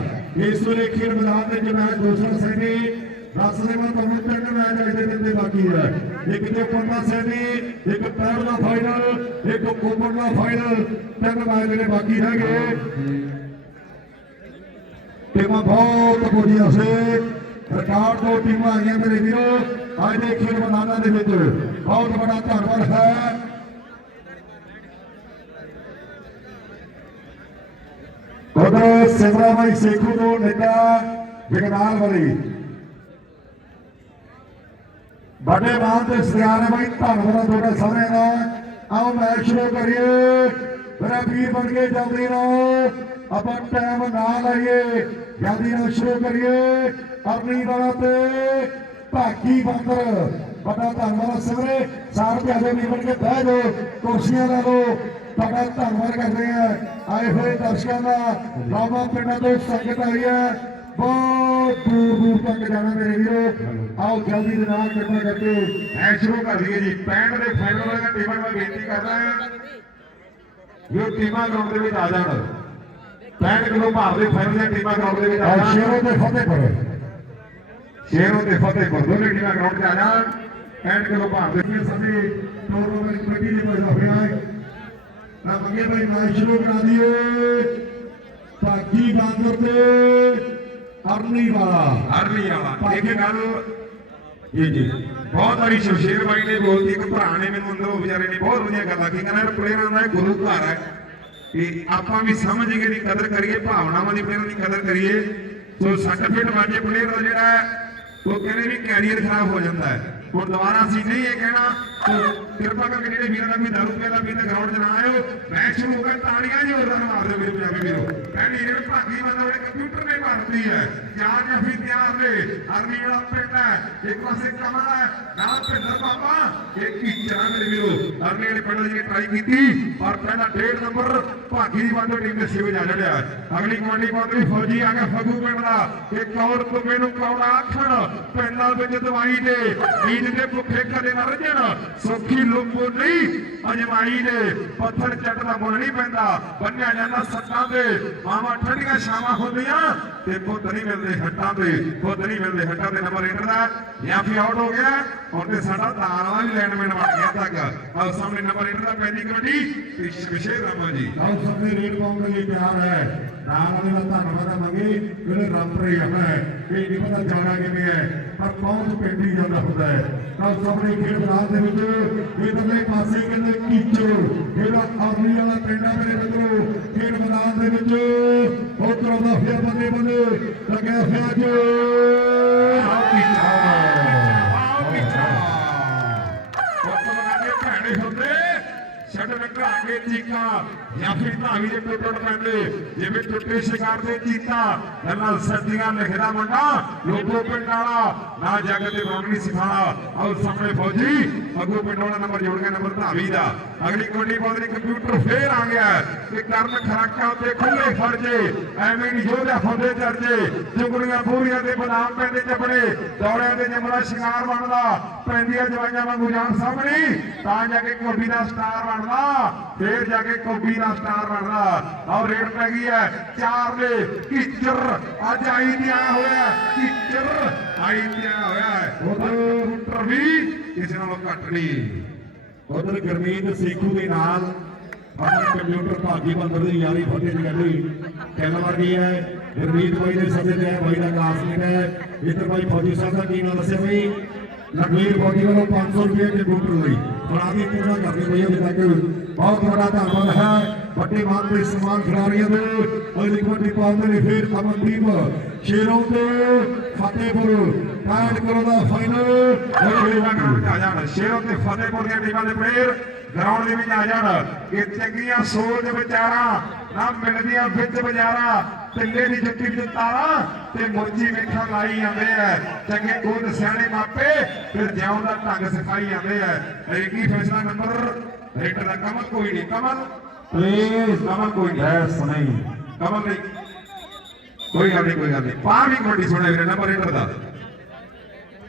A: ਇਸ ਵੇਲੇ ਖੇਡ ਮੈਦਾਨ ਵਿੱਚ ਮੈਚ ਦੂਸਰਾ ਸੈਮੀ। ਦਸ ਦੇ ਬਾਅਦ ਤੁਹਾਨੂੰ ਮੈਚ ਅਜੇ ਦਿਨ ਦੇ ਬਾਕੀ ਹੈ। ਇੱਕ ਤੇ ਪੰਨਾ ਸੈਮੀ, ਇੱਕ ਪੈਰ ਦਾ ਫਾਈਨਲ ਇੱਕ ਕੋਪਰ ਦਾ ਫਾਈਨਲ ਤਿੰਨ ਮੈਚ ਜਿਹੜੇ ਬਾਕੀ ਰਹਿ ਗਏ ਟੀਮਾਂ ਬਹੁਤ ਵਧੀਆ ਸੇ। ਰਿਕਾਰਡ ਦੋ ਟੀਮਾਂ ਆਈਆਂ ਮੇਰੇ ਵੀਰੋ। ਅੱਜ ਦੇ ਖੇਡ ਮੈਦਾਨਾਂ ਦੇ ਵਿੱਚ ਬਹੁਤ ਵੱਡਾ ਧੰਨਵਾਦ ਹੈ। ਉਧਰ ਸਿਮਰਾ ਬਾਈ ਸੇਖੂ ਤੋਂ ਬੜੇ ਮਾਨ ਤੇ ਸਿਆਣੇ ਧੰਨਵਾਦ ਤੁਹਾਡਾ ਸਾਰਿਆਂ ਦਾ। ਆਓ ਮੈਚ ਸ਼ੁਰੂ ਕਰੀਏ। ਮੇਰਾ ਵੀਰ ਬਣ ਕੇ ਜਲਦੀ ਨਾਲ ਆਪਾਂ ਟਾਈਮ ਨਾ ਲਾਈਏ ਜਲਦੀ ਨਾਲ ਸ਼ੁਰੂ ਕਰੀਏ। ਅਰਨੀ ਵਾਲਾ ਤੇ ਭਾਗੀ ਬੰਦਰ। ਬੜਾ ਧੰਨਵਾਦ ਸਿਮਰੇ। ਸਾਰ ਪਿਆਰੇ ਵੀ ਬਣ ਕੇ ਬਹਿ ਜਾਓ। ਕੁਰਸੀਆਂ ਲਾ ਲਓ। ਬੜਾ ਧੰਨਵਾਦ ਕਰਦੇ ਆ ਆਏ ਹੋਏ ਦਰਸ਼ਕਾਂ ਦਾ ਲਾਵਾ ਪਿੰਡਾਂ ਤੋਂ ਸੰਗਤ ਆਈ ਹੈ। ਬਹੁਤ ਦੂਰ ਦੂਰ ਤੱਕ ਜਾਣਾ ਮੇਰੇ ਵੀਰੋ। ਆਓ ਜਲਦੀ ਦੇ ਨਾਲ ਕਿਰਪਾ ਕਰਕੇ
B: ਐ ਸ਼ੁਰੂ ਕਰ ਲਈਏ ਜੀ। 65 ਦੇ ਫਾਈਨਲ ਵਾਲੀਆਂ ਟੀਮਾਂ ਨੂੰ ਬੇਨਤੀ ਕਰਦਾ ਹਾਂ। ਉਹ ਟੀਮਾਂ ਗਰਾਊਂਡ ਦੇ ਵਿੱਚ ਆ ਜਾਣ। 65 ਕਿਲੋ ਭਾਰ ਦੇ ਫਾਈਨਲ ਦੀਆਂ ਟੀਮਾਂ ਗਰਾਊਂਡ ਦੇ ਵਿੱਚ ਆ ਜਾਣ।
A: ਸ਼ੇਰੋ ਤੇ ਫਤਿਹ ਕਰੋ
B: ਸ਼ੇਰੋਂ ਤੇ ਫਤਿਹਪੁਰ ਦੋਨੇ ਟੀਮਾਂ ਗਰਾਊਂਡ 'ਤੇ ਆ ਜਾਣ। 65 ਕਿਲੋ ਭਾਰ ਦੇ
A: ਇਹ ਸਾਡੇ ਟੂਰਨਾਮੈਂਟ ਕਮੇਟੀ ਨੇ ਪੈਦਾ ਹੋਇਆ ਹੈ। ਨਾ ਮੰਗੇ ਭਾਈ ਮੈਚ ਸ਼ੁਰੂ ਕਰਾ ਦਈਏ। ਭਾਗੀ ਬਾਂਦਰ ਤੇ ਅਰਨੀ ਵਾਲਾ।
B: ਅਰਲੀ ਵਾਲਾ। ਇੱਕ ਗੱਲ ਜੀ ਜੀ। ਬਹੁਤ ਵਾਰੀ ਸ਼ਮਸ਼ੇਰ ਬਾਈ ਨੇ ਬੋਲਦੀ ਇੱਕ ਭਰਾ ਨੇ ਮੈਨੂੰ ਅੰਦਰੋਂ ਵਿਚਾਰੇ ਨੇ ਬਹੁਤ ਵਧੀਆ ਗੱਲਾਂ ਕੀ ਕਹਿੰਦਾ ਪਲੇਅਰਾਂ ਦਾ ਗੁਰੂ ਘਰ ਹੈ। ਕਿ ਆਪਾਂ ਵੀ ਸਮਝ ਕੇ ਦੀ ਕਦਰ ਕਰੀਏ ਭਾਵਨਾਵਾਂ ਦੀ ਪਲੇਅਰਾਂ ਦੀ ਕਦਰ ਕਰੀਏ। ਸੋ ਸਰਟੀਫਿਕੇਟ ਵਾਜੇ ਪਲੇਅਰ ਦਾ ਜਿਹੜਾ ਉਹ ਕਹਿੰਦੇ ਵੀ ਕੈਰੀਅਰ ਖਰਾਬ ਹੋ ਜਾਂਦਾ ਹੈ। ਹੁਣ ਦੁਬਾਰਾ ਅਸੀਂ ਨਹੀਂ ਇਹ ਕਹਿਣਾ। ਕਿਰਪਾ ਕਰਕੇ ਜਿਹੜੇ ਵੀਰਾਂ ਦਾ ਵੀ ਦਾਰੂ ਪੀਲਾ ਵੀ ਤੇ ਗਰਾਊਂਡ 'ਚ ਨਾ ਆਇਓ। ਮੈਚ ਸ਼ੁਰੂ ਹੋ ਗਿਆ ਤਾੜੀਆਂ ਜ਼ੋਰਦਾਰ ਮਾਰ ਦਿਓ ਮੇਰੇ ਪੰਜਾਬੀ ਵੀਰੋ। ਕਹਿੰਦੇ ਇਹਨੇ ਭਾਗੀ ਬੰਦਾ, ਉਹਨੇ ਕੰਪਿਊਟਰ ਨੇ ਭਰਤੀ ਹੈ। ਜਾਂ ਜਾਂ ਤਿਆਰ ਨੇ। ਅਰਮੀ ਵਾਲਾ ਪਿੰਡ ਹੈ। ਇੱਕ ਪਾਸੇ ਕਮਲ ਹੈ। ਨਾਲ ਭਿੰਦਰ ਬਾਬਾ। ਇਹ ਕੀਚਾ ਮੇਰੇ ਵੀਰੋ। ਅਰਮੀ ਵਾਲੇ ਪਿੰਡ ਦੀ ਟਰਾਈ ਕੀਤੀ, ਪਰ ਪਹਿਲਾ ਡੇਢ ਨੰਬਰ ਭਾਗੀ ਦੀ ਬੰਦੋ ਟੀਮ ਦੇ ਸਿਵੇ ਜਾ ਚੜਿਆ। ਅਗਲੀ ਕਬੱਡੀ ਪਾਉਂਦੀ ਫੌਜੀ ਆ ਗਿਆ ਫਗੂ ਪਿੰਡ ਦਾ। ਇਹ ਕੌਰ ਤੁਮੇ ਨੂੰ ਕੌੜਾ ਆਖਣ, ਪਿੰਡਾਂ ਵਿੱਚ ਦਵਾਈ ਦੇ। ਨੀਂਦ ਦੇ ਭੁੱਖੇ ਕਦੇ ਨਾ ਰਜਣ ਸੌਖੀ ਲੁੱਪੋ ਨਹੀਂ। ਅਜਮਾਈ ਦੇ ਪੱਥਰ ਚੱਟ ਦਾ ਮੁੱਲ ਨਹੀਂ ਪੈਂਦਾ। ਬੰਨਿਆ ਜਾਂਦਾ ਸੱਟਾਂ ਤੇ। ਮਾਵਾ ਠੰਡੀਆਂ ਛਾਵਾਂ ਹੁੰਦੀਆਂ ਤੇ ਪੁੱਤ ਨਹੀਂ ਮਿਲਦੇ ਹੱਟਾਂ ਤੇ। ਪੁੱਤ ਨਹੀਂ ਮਿਲਦੇ ਹੱਟਾਂ ਤੇ ਨੰਬਰ ਇੰਟਰ ਦਾ। ਜਾਂ ਫਿਰ ਆਊਟ ਹੋ ਗਿਆ। ਹੁਣ ਤੇ ਸਾਡਾ ਦਾਲ ਵਾਲਾ ਵੀ ਲੈਂਡਮੈਨ ਬਣ ਗਿਆ ਤੱਕ। ਆਹ ਸਾਹਮਣੇ ਨੰਬਰ ਇੰਟਰ ਦਾ ਪਹਿਲੀ ਕਬੱਡੀ ਵਿਸ਼ੇਸ਼ ਰਾਮਾ ਜੀ।
A: ਆਓ ਸਭ ਨੇ ਰੇਡ ਪਾਉਣ ਲਈ ਤਿਆਰ ਹੈ। ਨਾਮ ਵਾਲੇ ਦਾ ਧੰਨਵਾਦ ਮੰਗੇ ਜਿਹੜੇ ਰਾਮਪਰੇ ਹੈ। ਇਹ ਨਹੀਂ ਪਤਾ ਜਾਣਾ ਕਿਵੇਂ ਹੈ। ਪਰ ਪਹੁੰਚ ਪਿੰਡੀ ਜਾਂਦਾ ਹੁੰਦਾ ਹੈ। ਤਾਂ ਸਭ ਖੇਡ ਮੈਦਾਨ ਦੇ ਵਿੱਚ ਇਧਰਲੇ ਪਾਸੇ ਕਹਿੰਦੇ ਕੀਚੋ, ਜਿਹੜਾ ਆਰਮੀ ਵਾਲਾ ਪਿੰਡ ਆ ਮੇਰੇ ਮਿੱਤਰੋ, ਖੇਡ ਮੈਦਾਨ ਦੇ ਵਿੱਚ ਉਧਰ ਆਉਂਦਾ ਹੋਇਆ ਬੰਦੇ ਬੰਦੇ ਲੱਗਿਆ ਹੋਇਆ ਜੋ।
B: ਆਓ ਪਿੱਛਾ ਨਕਰਾਂਗੇ ਚੀਕਾ ਜਾਂ ਫਿਰ ਧਾਵੀ ਦੇ ਟੁੱਟਣ ਪੈਂਦੇ। ਜਿਵੇਂ ਟੁੱਟੇ ਸ਼ਿਕਾਰ ਦੇ ਚੀਤਾ, ਗੱਲਾਂ ਸੱਜੀਆਂ ਲਿਖਦਾ ਮੁੰਡਾ, ਲੋਕੋ ਪਿੰਡ ਵਾਲਾ, ਨਾ ਜੱਗ ਤੇ ਬੋਲਣੀ ਸਿਖਾਣਾ ਆਓ ਸਾਹਮਣੇ ਫੌਜੀ ਅਗੂ ਪਿੰਡ ਵਾਲਾ ਨੰਬਰ ਜੋੜ ਗਿਆ ਨੰਬਰ ਧਾਵੀ ਦਾ। ਅਗਲੀ ਕਬੱਡੀ ਬੋਲਦੀ ਕੰਪਿਊਟਰ ਫੇਰ ਆ ਗਿਆ ਤੇ ਕਰਨ ਖਰਾਕਾਂ ਤੇ ਖੁੱਲੇ ਫਰਜੇ ਐਵੇਂ ਨਹੀਂ ਜੋਧਾ ਹੁੰਦੇ ਚਰਜੇ ਚੁਗਲੀਆਂ ਪੂਰੀਆਂ ਤੇ ਬਨਾਮ ਪੈਂਦੇ ਚੱਪੜੇ ਦੌੜਿਆਂ ਤੇ ਜਮਲਾ ਸ਼ਿਕਾਰ ਬਣਦਾ ਪੈਂਦੀਆਂ ਜਵਾਈਆਂ ਵਾਂਗੂ ਜਾਨ ਸਾਹਮਣੀ ਤਾਂ ਜਾ ਕੇ ਕੋਬੀ ਦਾ ਸਟਾਰ ਬਣਦਾ ਫੇਰ ਜਾ ਕੇ ਕੋਬੀ ਦਾ ਸਟਾਰ ਬਣਦਾ ਆਹ ਰੇਡ ਪੈ ਗਈ ਹੈ ਚਾਰ ਦੇ ਕਿਚਰ ਅੱਜ ਆਈ ਤੇ ਆਇਆ ਹੋਇਆ ਕਿਚਰ ਆਈ ਤੇ ਆਇਆ ਹੋਇਆ ਉਹ ਕੰਪਿਊਟਰ ਵੀ ਕਿਸੇ ਨਾਲੋਂ ਘੱਟ ਨਹੀਂ।
A: ਉਧਰ ਗਰਮੀਤ ਸੇਖੂ ਦੇ ਨਾਲ ਆਪਣੇ ਕੰਪਿਊਟਰ ਭਾਗੀ ਬੰਦਰ ਦੀ ਯਾਰੀ ਫਤਿਹ ਦੀ ਗੱਡੀ ਕਹਿਣ ਹੈ? ਗਰਮੀਤ ਬਾਈ ਦੇ ਸੱਦੇ ਤੇ ਬਾਈ ਦਾ ਕਲਾਸਮੇਟ ਹੈ। ਇੱਧਰ ਬਾਈ ਫੌਜੀ ਸਾਹਿਬ ਦਾ ਕੀ ਨਾਮ ਦੱਸਿਆ ਬਈ? ਲਖਵੀਰ ਫੌਜੀ ਵੱਲੋਂ 500 ਰੁਪਏ ਕੰਪਿਊਟਰ ਲਈ। ਬਣਾ ਪੂਰਾ ਕਰਨੀ ਪਈ ਹੈ ਤੱਕ ਬਹੁਤ ਵੱਡਾ ਧੰਨਵਾਦ ਹੈ। ਵੱਡੇ ਮਾਨ ਤੇ ਸਮਾਨ ਖਿਡਾਰੀਆਂ ਦੇ ਅਗਲੀ ਕਬੱਡੀ ਪਾਉਂਦੇ ਨੇ ਫਿਰ ਅਮਨਦੀਪ ਸ਼ੇਰੋਂ ਤੇ ਫਤਿਹਪੁਰ। ਪੈਂਡ ਕਰੋ ਦਾ ਫਾਈਨਲ
B: ਆ ਜਾਣ। ਸ਼ੇਰੋਂ ਤੇ ਫਤਿਹਪੁਰ ਦੀਆਂ ਟੀਮਾਂ ਦੇ ਪਲੇਅਰ ਗਰਾਊਂਡ ਦੇ ਵਿੱਚ ਆ ਜਾਣ। ਇਹ ਚੰਗੀਆਂ ਸੋਚ ਵਿਚਾਰਾਂ, ਨਾ ਮਿਲਦੀਆਂ ਵਿੱਚ ਬਾਜ਼ਾਰਾਂ ਤਿੱਲੇ ਦੀ ਜੱਟੀ ਵਿੱਚ ਤਾਰਾ ਤੇ ਮੁਰਜੀ ਵੇਖਣ ਲਾਈ ਜਾਂਦੇ ਆ। ਚੰਗੇ ਗੁਣ ਸਿਆਣੇ ਮਾਪੇ, ਫਿਰ ਜਿਉਣ ਦਾ ਢੰਗ ਸਿਖਾਈ ਜਾਂਦੇ ਆ। ਇਹ ਫੈਸਲਾ ਨੰਬਰ? ਰੇਟ ਦਾ ਕਮਲ, ਕੋਈ ਨਹੀਂ। ਕਮਲ?
A: ਪਲੀਜ਼
B: ਕਮਲ ਕੋਈ ਨਹੀਂ।
A: ਨਹੀਂ।
B: ਕਮਲ ਨਹੀਂ। ਕੋਈ ਗੱਲ ਨਹੀਂ, ਕੋਈ ਗੱਲ ਨਹੀਂ। ਪਾਵੀ ਕਬੱਡੀ ਸੁਣਿਆ ਵੀਰੇ, ਨੰਬਰ ਇੰਟਰ ਦਾ।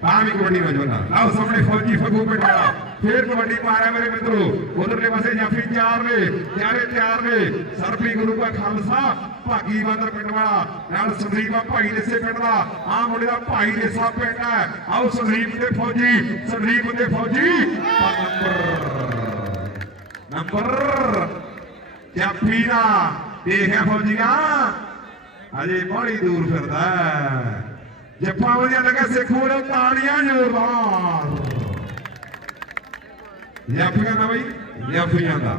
B: ਪਾਵੀ ਕਬੱਡੀ ਨੌਜਵਾਨਾਂ ਆਓ ਸਾਹਮਣੇ ਫੌਜੀ ਫਗੂ ਪਿੰਡ। ਫੇਰ ਕਬੱਡੀ ਮਾਰਿਆ ਮੇਰੇ ਮਿੱਤਰੋ। ਉਧਰਲੇ ਪਾਸੇ ਜਾਫੀ ਚਾਰ ਨੇ ਚਾਰੇ ਚਾਰ ਨੇ। ਸਰਬੀ ਗੁਰੂ ਕਾ ਖਾਲਸਾ, ਭਾਗੀ ਬਾਦਰ ਪਿੰਡ ਵਾਲਾ। ਨਾਲ ਸੰਦੀਪ ਭਾਈ ਦੇਸੇ ਪਿੰਡ ਦਾ। ਆ ਮੁੰਡੇ ਦਾ ਭਾਈ ਦੇਸਾ ਪਿੰਡ ਹੈ। ਆਓ ਸੰਦੀਪ ਦੇ ਫੌਜੀ ਸੰਦੀਪ ਦੇ ਫੌਜੀ। ਪਰ ਨੰਬਰ ਨੰਬਰ ਜਾਫੀ ਦਾ। ਦੇਖਿਆ ਫੌਜੀਆਂ। ਅਜੇ ਬੜੀ ਦੂਰ ਫਿਰਦਾ ਜੱਫਾ ਵਧੀਆ ਲੱਗਾ ਸਿੱਖੂ ਨੇ ਤਾੜੀਆਂ ਜ਼ੋਰਦਾਰ ਜਾਫੀਆਂ ਦਾ ਬਈ ਜਾਫੀਆਂ ਦਾ।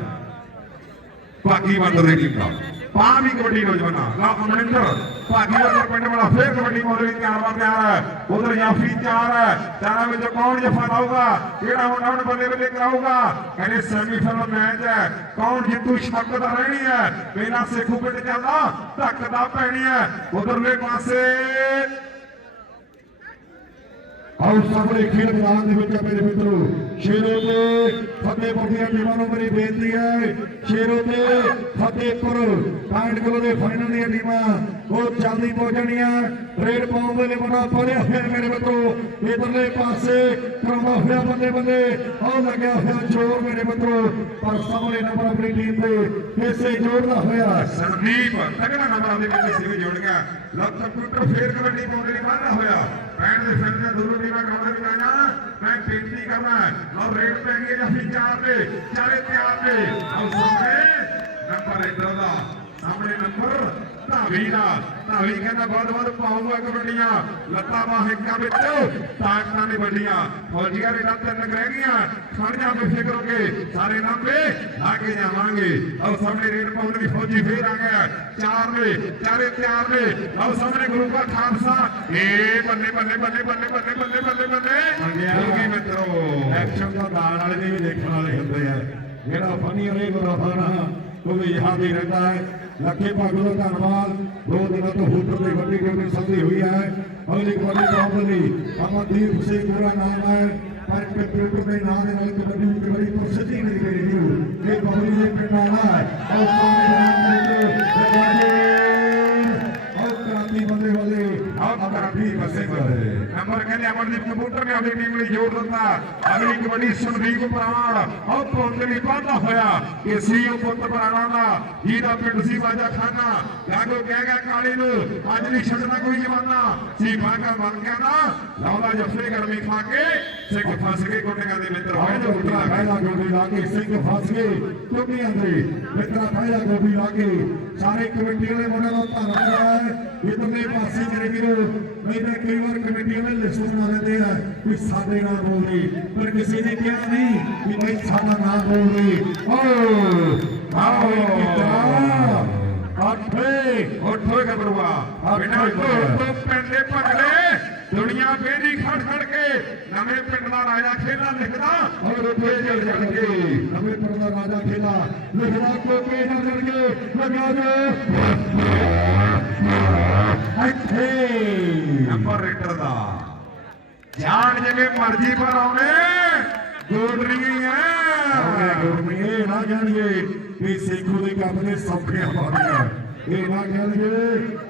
B: ਬਾਕੀ ਬੰਦ ਦੇ ਟੀਮ ਦਾ। ਪਾ ਵੀ ਕਬੱਡੀ ਨੌਜਵਾਨਾਂ। ਲਾ ਅਮਰਿੰਦਰ, ਭਾਗੀ ਵਰਗਾ ਪਿੰਡ ਵਾਲਾ, ਫੇਰ ਕਬੱਡੀ ਮੋਦਰੀ ਤਿਆਰ ਤਿਆਰ ਹੈ। ਉਧਰ ਯਾਫੀ ਚਾਰ ਹੈ। ਚਾਰਾਂ ਵਿੱਚ ਕੌਣ ਜਫਾ ਲਾਊਗਾ ਕਿਹੜਾ ਮੁੰਡਾ ਹੁਣ ਬੱਲੇ ਬੱਲੇ ਕਰਾਊਗਾ ਕਹਿੰਦੇ ਸੈਮੀਫਾਈਨਲ ਮੈਚ ਹੈ। ਕੌਣ ਜਿੱਤੂ, ਸ਼ੱਕ ਦਾ ਰਹਿਣੀ ਹੈ। ਪਹਿਲਾਂ ਸੇਖੂ ਪਿੰਡ ਚੱਲਦਾ, ਧੱਕ ਪੈਣੀ ਹੈ। ਉਧਰਲੇ ਪਾਸੇ
A: ਆਓ ਸਾਹਮਣੇ ਖੇਡ ਮੈਦਾਨ ਦੇ ਵਿੱਚ ਮੇਰੇ ਮਿੱਤਰੋ। ਸ਼ੇਰੋ ਤੇ ਫਤਿਹਪੁਰ ਦੀਆਂ ਟੀਮਾਂ ਨੂੰ ਮੇਰੀ ਬੇਨਤੀ ਹੈ। ਸ਼ੇਰੋ ਤੇ ਫਤਿਹਪੁਰ ਪੁਆਇੰਟ ਕਿਲੋ ਦੇ ਫਾਈਨਲ ਦੀਆਂ ਟੀਮਾਂ ਉਹ ਜਲਦੀ ਪਹੁੰਚਣੀਆਂ ਰੇਡ ਪਾਉਣ ਦੇ ਲਈ ਬੜਾ ਪੜਿਆ ਹੋਇਆ ਮੇਰੇ ਮਿੱਤਰੋ। ਇਧਰਲੇ ਪਾਸੇ ਕਰਾਉਂਦਾ ਹੋਇਆ ਬੱਲੇ ਬੱਲੇ ਆਹ ਲੱਗਿਆ ਹੋਇਆ ਜ਼ੋਰ ਮੇਰੇ ਮਿੱਤਰੋ। ਪਰ ਸਾਹਮਣੇ ਨੰਬਰ ਆਪਣੀ ਟੀਮ ਦੇ ਇਸੇ ਜੋੜਦਾ ਹੋਇਆ।
B: ਸੰਦੀਪ ਤਗੜਾ ਨੰਬਰਾਂ ਦੇ ਵਿੱਚ ਸਿਰ ਜੋੜ ਗਿਆ। ਲੱਗ ਕੰਪਿਊਟਰ ਫੇਰ ਕਬੱਡੀ ਪਾਉਂਦੇ ਨਹੀਂ ਵਾਧਾ ਹੋਇਆ। ਭੈਣ ਦੇ ਸੰਗਤ ਗੁਰੂ ਜੀ ਮੈਂ ਗਾਉਂਦੇ ਨਹੀਂ ਆਇਆ। ਮੈਂ ਬੇਨਤੀ ਕਰਨਾ ਔਰ ਰੇਟ ਪੈ ਗਈ ਅਸੀਂ ਚਾਰ ਤੇ। ਚਾਰੇ ਤਿਆਰ ਤੇ। ਨੰਬਰ ਇਧਰ ਦਾ। ਸਾਹਮਣੇ ਨੰਬਰ। ਧਾਵੀ ਦਾ ਧਾਵੀ ਕਹਿੰਦਾ ਵੱਧ ਵੱਧ ਪਾਉਂਗਾ ਕਬੱਡੀਆਂ ਲੱਤਾਂ ਬਾਹ ਇੱਕਾਂ ਵਿੱਚ ਤਾਕਤਾਂ ਨੇ ਵੱਡੀਆਂ। ਫੌਜੀਆਂ ਦੇ ਨਾਲ ਤਿੰਨ ਰਹਿ ਗਈਆਂ ਖੜ ਜਾ ਬੇਫਿਕਰ ਹੋ ਕੇ ਸਾਰੇ ਨਾਮੇ ਲਾ ਕੇ ਜਾਵਾਂਗੇ। ਔਰ ਸਾਹਮਣੇ ਰੇਡ ਪਾਉਣ ਲਈ ਫੌਜੀ ਫੇਰ ਆ ਗਿਆ। ਚਾਰ ਨੇ ਚਾਰੇ ਤਿਆਰ ਨੇ ਔਰ ਸਾਹਮਣੇ ਗੁਰੂ ਦਾ ਖਾਲਸਾ। ਏ ਬੱਲੇ ਬੱਲੇ ਬੱਲੇ ਬੱਲੇ ਬੱਲੇ ਬੱਲੇ ਬੱਲੇ ਬੱਲੇ। ਹੋ। ਗਈ ਮਿੱਤਰੋ।
A: ਐਕਸ਼ਨ ਦਾ ਦਾਣ ਵਾਲੇ ਵੀ ਦੇਖਣ ਵਾਲੇ ਹੁੰਦੇ ਆ। ਜਿਹੜਾ ਫਨੀ ਰੇ ਬਰਾਬਰ ਉਹ ਵੀ ਯਾਦ ਹੀ ਰਹਿੰਦਾ ਹੈ। ਲੱਖੇ ਭਾਗੋ ਦਾ ਧੰਨਵਾਦ। ਦੋ ਦਿਨਾਂ ਤੋਂ ਹੂਟਰ ਦੇ ਵੱਡੀ ਡਿਊਟੀ ਸੰਦੀ ਹੋਈ ਹੈ। ਅਗਲੀ ਕਬੱਡੀ ਟੌਪ ਲਈ ਅਮਨਦੀਪ ਸਿੰਘ ਪੂਰਾ ਨਾਮ ਹੈ। ਪਰ ਕੰਪਿਊਟਰ ਦੇ ਨਾਮ ਦੇ ਨਾਲ ਕਬੱਡੀ ਦੀ ਬੜੀ ਪ੍ਰਸਿੱਧੀ ਮਿਲ ਗਈ ਹੈ। ਇਹ ਬਬਲੀ ਦੇ ਪਿੰਡ ਆਣਾ ਹੈ। ਔਰ ਸੋਨੇ ਨਾਮ ਦੇ ਔਰ ਕ੍ਰਾਂਤੀ ਬੰਦੇ ਵਾਲੇ।
B: ਆਹ ਕਰਾਂਦੀ ਬਸੇ ਬਸੇ ਨੰਬਰ ਕਹਿੰਦੇ ਅਮਰਦੀਪ ਕੰਪਿਊਟਰ ਨੇ ਆਪਣੀ ਟੀਮ ਲਈ ਜੋੜ ਦਿੱਤਾ। ਅਗਲੀ ਕਬੱਡੀ ਸੰਦੀਪ ਪ੍ਰਾਣ ਆਹ ਪੌਂਦਲੀ ਪਾਦਾ ਹੋਇਆ। ਕਿ ਸੀਓ ਪੁੱਤ ਪ੍ਰਾਣਾ ਦਾ ਜਿਹਦਾ ਪਿੰਡ ਸੀ ਬਾਜਾ ਖਾਨਾ ਲਾਗੋ ਕਹਿ ਗਿਆ ਕਾਲੀ ਨੂੰ ਅੱਜ ਨਹੀਂ ਛੱਡਣਾ ਕੋਈ ਜਵਾਨਾ। ਸੀ ਬਾਗਾ ਮਰ ਗਿਆ ਨਾ ਲਾਉਂਦਾ ਜੱਫੇ ਗਰਮੀ ਖਾ ਕੇ ਸਿੱਖ ਫਸ ਕੇ ਗੁੱਟੀਆਂ ਦੇ ਮਿੱਤਰ। ਹੋਏ ਜੋ ਗੁੱਟੀ ਲਾ ਕੇ
A: ਪਹਿਲਾ ਗੋਡੀ ਲਾ ਕੇ ਸਿੰਘ ਫਸ ਗਏ ਕਿਉਂਕਿ ਅੰਦੇ ਮਿੱਤਰਾ। ਪਹਿਲਾ ਗੋਡੀ ਲਾ ਕੇ ਸਾਰੇ ਕਮੇਟੀ ਵਾਲੇ ਮੁੰਡਿਆਂ ਦਾ ਧੰਨਵਾਦ ਹੈ। ਇਧਰਲੇ ਪਾਸੇ ਜਿਹੜੇ ਵੀਰੋ ਨਹੀਂ ਤਾਂ ਕਈ ਵਾਰ ਕਮੇਟੀ ਵਾਲੇ ਲਿਸਟ ਬਣਾ ਲੈਂਦੇ ਆ ਵੀ ਸਾਡੇ ਨਾਲ ਬੋਲਦੇ ਪਰ ਕਿਸੇ ਨੇ ਕਿਹਾ ਨਹੀਂ ਵੀ ਨਹੀਂ ਸਾਡਾ ਨਾਮ ਬੋਲਦੇ ਓ ਆਓ ਮਿੱਤਰਾ ਆਠੇ
B: ਉੱਠੋ ਗੱਭਰੂਆ। ਬਿਨਾਂ ਤੋਂ ਪਿੰਡ ਭਗਲੇ ਦੁਨੀਆ ਵੇਦੀ ਖੜ ਖੜ ਕੇ ਨਵੇਂ ਪਿੰਡ ਦਾ ਰਾਜਾ ਖੇਲਾ ਲਿਖਦਾ
A: ਔਰ ਉੱਥੇ ਜੜ ਜੜ ਕੇ। ਨਵੇਂ ਪਿੰਡ ਦਾ ਰਾਜਾ ਖੇਲਾ ਲਿਖਦਾ ਕੋ ਕੇ ਨਾ ਜੜ ਕੇ ਲਗਾ ਦੇ। ਇੱਥੇ
B: ਨੰਬਰ ਰੇਟਰ ਦਾ। ਜਾਣ ਜਿਵੇਂ ਮਰਜ਼ੀ ਪਰ ਆਉਣੇ। ਗੋਡਰੀ
A: ਆਉਣੇ ਇਹ ਨਾ ਜਾਣਗੇ ਵੀ ਸੇਖੂ ਦੇ ਕੰਮ ਦੇ ਸੌਖੀਆਂ ਪਾਦੀਆਂ ਇਹ ਨਾ ਜਾਣਗੇ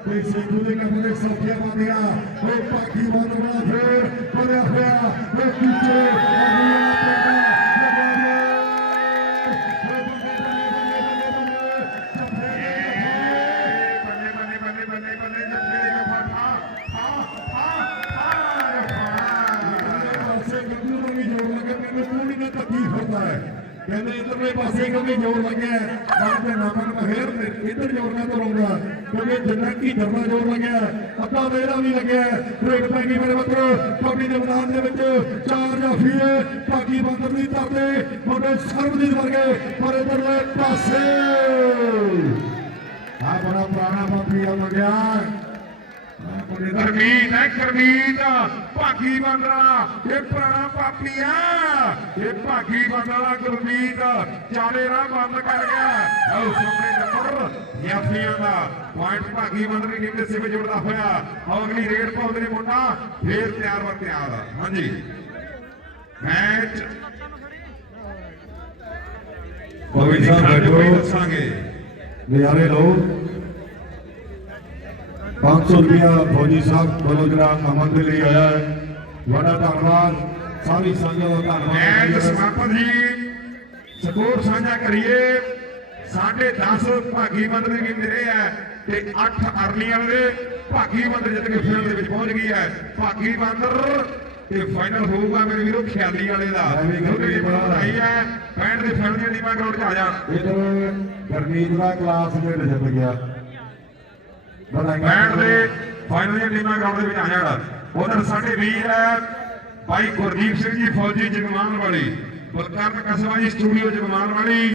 A: ਵੀ ਸੇਖੂ ਦੇ ਕੰਮ ਦੇ ਸੌਖੀਆਂ ਪਾਦੀਆਂ ਉਹ ਪਾਕੀ ਬੰਦ ਬਣਾ ਫੇਰ ਬੜਿਆ ਹੋਇਆ। ਉਹ ਪਿੱਛੇ ਅਗਲਾ ਕਹਿੰਦੇ ਪਾਸੇ ਕਿਉਂਕਿ ਜੋੜ ਲੱਗਿਆ ਬਾਅਦ ਦੇ ਨਾਮਾਂ ਨੂੰ ਫੇਰ ਇਧਰ ਜੋੜਨਾ ਤੋਂ ਕਿਉਂਕਿ ਜਿੰਨਾ ਕੀ ਜਰਨਾ ਜੋੜ ਲੱਗਿਆ ਅੱਧਾ ਮੇਰਾ ਵੀ ਲੱਗਿਆ ਰੇਡ ਪੈ ਗਈ ਮੇਰੇ ਮਿੱਤਰੋ ਕਬੱਡੀ ਦੇ ਮੈਦਾਨ ਦੇ ਵਿੱਚ ਚਾਰ ਜਾਫੀਏ ਭਾਗੀ ਬੰਦਰ ਦੀ ਤਰਦੇ ਮੁੰਡੇ ਸਰਬਜੀਤ ਵਰਗੇ ਪਰ ਇੱਧਰਲੇ ਪਾਸੇ। ਆ ਬੜਾ ਪੁਰਾਣਾ ਬਾਪੀ ਆ ਲੱਗਿਆ
B: ਕਰਮੀਤ ਹੈ ਕਰਮੀਤ ਭਾਗੀ ਬੰਦਰਾ ਇਹ ਪੁਰਾਣਾ ਪਾਪੀ ਆ। ਇਹ ਭਾਗੀ ਬੰਦਰਾ ਗੁਰਮੀਤ ਚਾਰੇ ਰਾਹ ਬੰਦ ਕਰ ਗਿਆ। ਆਹ ਸਾਹਮਣੇ ਨੰਬਰ ਯਾਫੀਆਂ ਦਾ। ਪੁਆਇੰਟ ਭਾਗੀ ਬੰਦਰੀ ਟੀਮ ਦੇ ਸਿਵੇ ਜੁੜਦਾ ਹੋਇਆ। ਆਹ ਅਗਲੀ ਰੇਡ ਪਾਉਂਦੇ ਨੇ ਮੁੰਡਾ। ਫੇਰ ਤਿਆਰ ਵਰ ਤਿਆਰ। ਹਾਂਜੀ। ਮੈਚ ਦੇਖਾਂਗੇ, ਕੋਈ
A: ਬੈਠੋ।
B: ਦੱਸਾਂਗੇ।
A: ਨਜ਼ਾਰੇ ਲਓ। 500 ਰੁਪਇਆ ਫੌਜੀ ਸਾਹਿਬ ਵੱਲੋਂ ਜਿਹੜਾ ਅਮਨ ਦੇ ਲਈ ਆਇਆ ਹੈ। ਬੜਾ ਧੰਨਵਾਦ। ਸਾਰੀ ਸੰਗਤ ਦਾ ਧੰਨਵਾਦ।
B: ਸਮਾਪਤ ਜੀ ਸਕੋਰ ਸਾਂਝਾ ਕਰੀਏ। ਸਾਢੇ 10 ਭਾਗੀ ਬੰਦਰ ਦੀ ਟੀਮ ਦੇ ਹੈ ਤੇ 8 ਅਰਲੀ ਵਾਲੇ ਦੇ ਭਾਗੀ ਬੰਦਰ ਜਿੱਤ ਕੇ ਫਾਈਨਲ ਦੇ ਵਿੱਚ ਪਹੁੰਚ ਗਈ ਹੈ। ਭਾਗੀ ਬੰਦਰ ਤੇ ਫਾਈਨਲ ਹੋਊਗਾ ਮੇਰੇ ਵੀਰੋ ਖਿਆਲੀ ਵਾਲੇ ਦਾ। ਉਹਦੀ ਵਧਾਈ ਹੈ। ਪੈਂਟ ਦੇ ਫਾਈਨਲ ਦੀਆਂ ਟੀਮਾਂ ਗਰਾਊਂਡ 'ਚ ਆ ਜਾਣ
A: ਇਧਰ ਗਰਮੀਤ ਦਾ ਕਲਾਸ ਜਿਹੜਾ ਜਿੱਤ ਗਿਆ।
B: ਪੈਂਟ ਦੇ ਫਾਈਨਲ ਦੀਆਂ ਟੀਮਾਂ ਗਰਾਊਂਡ ਦੇ ਵਿੱਚ ਆ ਜਾਣ। ਉਧਰ ਸਾਡੇ ਵੀਰ ਹੈ ਭਾਈ ਗੁਰਦੀਪ ਸਿੰਘ ਜੀ, ਫੌਜੀ ਜਗਮਾਨ ਵਾਲੀ ਬਲਕਾਰ ਕਸਬਾ ਜੀ ਸਟੂਡੀਓ ਜਗਮਾਨ ਵਾਲੀ